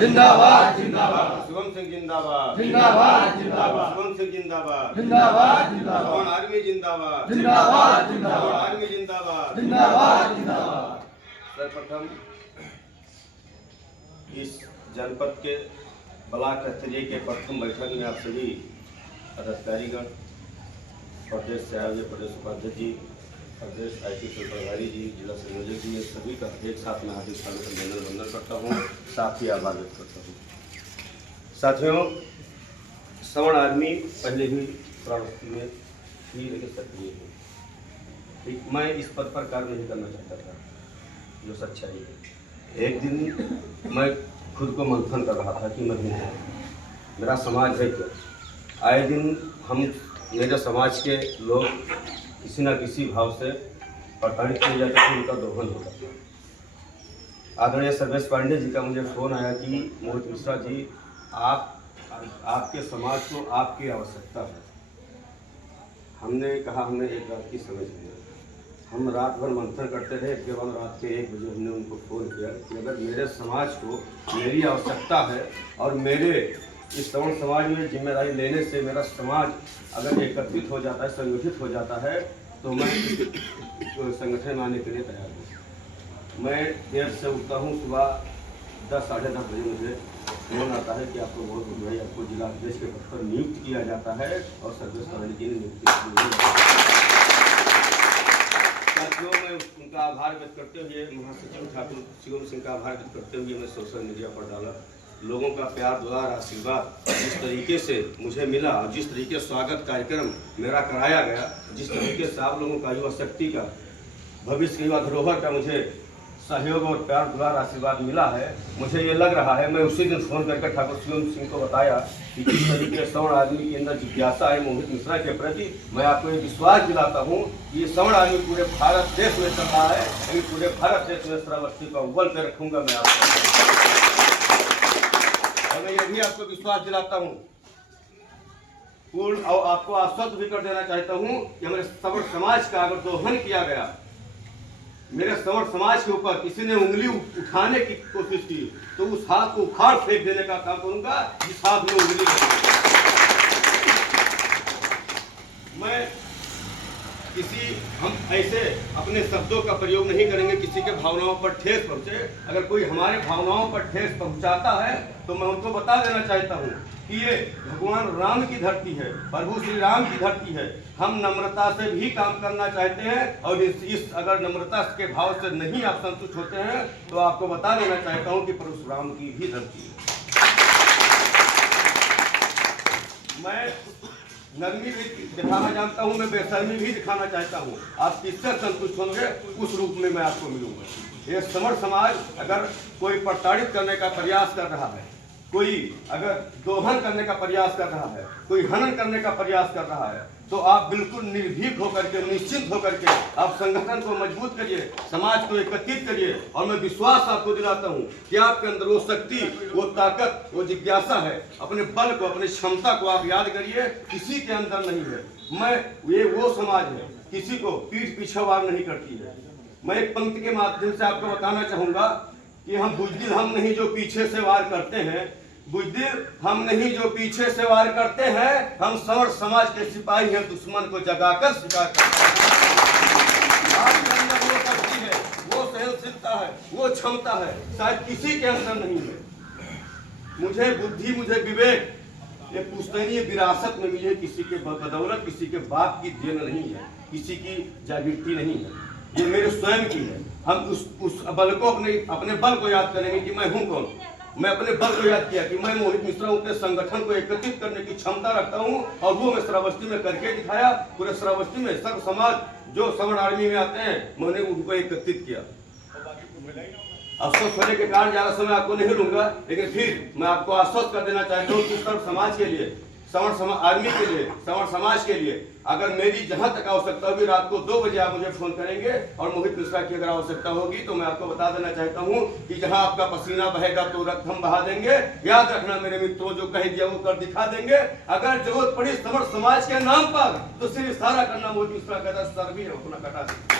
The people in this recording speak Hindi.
जिंदाबाद जिंदाबाद। शुभम सिंह जिंदाबाद जिंदाबाद जिंदाबाद। शुभम सिंह जिंदाबाद जिंदाबाद जिंदाबाद। सवर्ण आर्मी जिंदाबाद जिंदाबाद सवर्ण जिंदाबाद। आर्मी जिंदाबाद जिंदाबाद जिंदाबाद। सर्वप्रथम इस जनपद के ब्लॉक स्तरीय के प्रथम बैठक में आप सभी अधिकारीगण, प्रदेश से आयोजक प्रदेश उपाध्यक्ष जी, प्रदेश IT सेल प्रभारी जी, जिला संयोजक जी, सभी का एक साथ में हार्दिक स्वागत अभिनंदन वंदन करता हूँ, साथ ही आभार व्यक्त करता हूँ। साथियों, सवर्ण आर्मी पहले भी प्रवृत्ति में थी लेकिन सक्रिय है। मैं इस पद पर कार्य नहीं करना चाहता था, जो सच्चाई है। एक दिन मैं खुद को मंथन कर रहा था कि मैं हूँ, मेरा समाज है क्या। आए दिन हम मेरे समाज के लोग किसी न किसी भाव से प्रताड़ित किए जाते थे, उनका दोहन होता था। आदरणीय सर्वेश पांडे जी का मुझे फ़ोन आया कि मोहित मिश्रा जी, आपके समाज को आपकी आवश्यकता है। हमने कहा हमें एक रात की समझ लिया। हम रात भर मंथन करते रहे। केवल रात के 1 बजे हमने उनको फ़ोन किया कि अगर मेरे समाज को मेरी आवश्यकता है और मेरे इस सवर्ण समाज में जिम्मेदारी लेने से मेरा समाज अगर एकत्रित हो जाता है, संगठित हो जाता है, तो मैं संगठन में आने के लिए तैयार हूँ। मैं देर से उठता हूँ, सुबह 10 साढ़े 10 बजे मुझे फोन आता है कि आपको बहुत बधाई, आपको जिला अध्यक्ष के पद पर नियुक्त किया जाता है और सर्वेश पांडे जी ने नियुक्ति साथियों, मैं उनका आभार व्यक्त करते हुए, महासचिव ठाकुर शिवम सिंह का आभार व्यक्त करते हुए मैं सोशल मीडिया पर डाला। लोगों का प्यार, दुलार, आशीर्वाद जिस तरीके से मुझे मिला और जिस तरीके स्वागत कार्यक्रम मेरा कराया गया, जिस तरीके से आप लोगों का युवा शक्ति का, भविष्य युवा धरोहर का मुझे सहयोग और प्यार, दुलार, आशीर्वाद मिला है, मुझे ये लग रहा है। मैं उसी दिन फ़ोन करके ठाकुर शिवम सिंह को बताया कि जिस तरीके से सवर्ण आदमी के अंदर जिज्ञासा है मोहित मिश्रा के प्रति, मैं आपको ये विश्वास दिलाता हूँ कि ये सवर्ण आदमी पूरे भारत देश में चल रहा है, लेकिन पूरे भारत देश में श्रावस्ती को अव्वल पे रखूँगा मैं आपको। मैं ये भी आपको विश्वास दिलाता हूँ पूर्ण, और आपको आश्वस्त भी कर देना चाहता हूँ कि हमारे सवर्ण समाज का अगर दोहन किया गया, मेरे सवर्ण समाज के ऊपर किसी ने उंगली उठाने की कोशिश की, तो उस हाथ को उखाड़ फेंक देने का काम करूंगा जिस हाथ में उंगली लगी। मैं हम ऐसे अपने शब्दों का प्रयोग नहीं करेंगे किसी के भावनाओं पर ठेस पहुंचे। अगर कोई हमारे भावनाओं पर ठेस पहुंचाता है तो मैं उनको बता देना चाहता हूं कि ये भगवान राम की धरती है, प्रभु श्री राम की धरती है। हम नम्रता से भी काम करना चाहते हैं और इस अगर नम्रता के भाव से नहीं आप संतुष्ट होते हैं तो आपको बता देना चाहता हूं कि परशुराम की भी धरती है। मैं नरमी भी दिखाना जानता हूं, मैं बेशर्मी भी दिखाना चाहता हूं। आप किससे संतुष्ट होंगे उस रूप में मैं आपको मिलूंगा। ये सवर्ण समाज अगर कोई प्रताड़ित करने का प्रयास कर रहा है, कोई अगर दोहन करने का प्रयास कर रहा है, कोई हनन करने का प्रयास कर रहा है, तो आप बिल्कुल निर्भीक होकर के, निश्चिंत होकर के आप संगठन को मजबूत करिए, समाज को एकत्रित करिए। और मैं विश्वास आपको दिलाता हूं कि आपके अंदर वो शक्ति, वो ताकत, वो जिज्ञासा है। अपने बल को, अपनी क्षमता को आप याद करिए, किसी के अंदर नहीं है। ये वो समाज है किसी को पीठ पीछे वार नहीं करती है। मैं एक पंक्ति के माध्यम से आपको बताना चाहूंगा कि हम बुजदिल हम नहीं जो पीछे से वार करते हैं, बुजदिल हम नहीं जो पीछे से वार करते हैं, हम सवर्ण समाज के सिपाही हैं, दुश्मन को जगाकर शिकार करते हैं। आपके अंदर वो शक्ति है, वो सहनशीलता है, वो क्षमता है, शायद किसी के अंदर नहीं है। मुझे बुद्धि, मुझे विवेक ये पुश्तैनी विरासत में मिली है, किसी के बदौलत, किसी के बाप की देन नहीं है, किसी की जागृति नहीं है, ये मेरे स्वयं की है। हम उस बल को अपने बल को याद करेंगे कि मैं हूं कौन। मैं अपने बल को याद किया कि मैं मोहित मिश्रा अपने संगठन को एकत्रित करने की क्षमता रखता हूं और वो मैं श्रावस्ती में करके दिखाया। पूरे श्रावस्ती में सर्व समाज जो सवर्ण आर्मी में आते हैं, मैंने उनको एकत्रित किया। अफसोस होने के कारण ज्यादा समय आपको नहीं लूंगा, लेकिन फिर मैं आपको आश्वस्त कर देना चाहता हूँ कि सर्व समाज के लिए, सवर्ण आर्मी के लिए, सवर्ण समाज के लिए अगर मेरी जहां तक आवश्यकता होगी, रात को 2 बजे आप मुझे फोन करेंगे और मोहित मिश्रा की अगर आवश्यकता होगी तो मैं आपको बता देना चाहता हूं कि जहां आपका पसीना बहेगा तो रक्त हम बहा देंगे। याद रखना मेरे मित्रों, जो कह दिया वो कर दिखा देंगे। अगर जरूरत पड़ी सवर्ण समाज के नाम पर तो सिर्फ इशारा करना, मोहित मिश्रा का सर भी अपना कटा देंगे।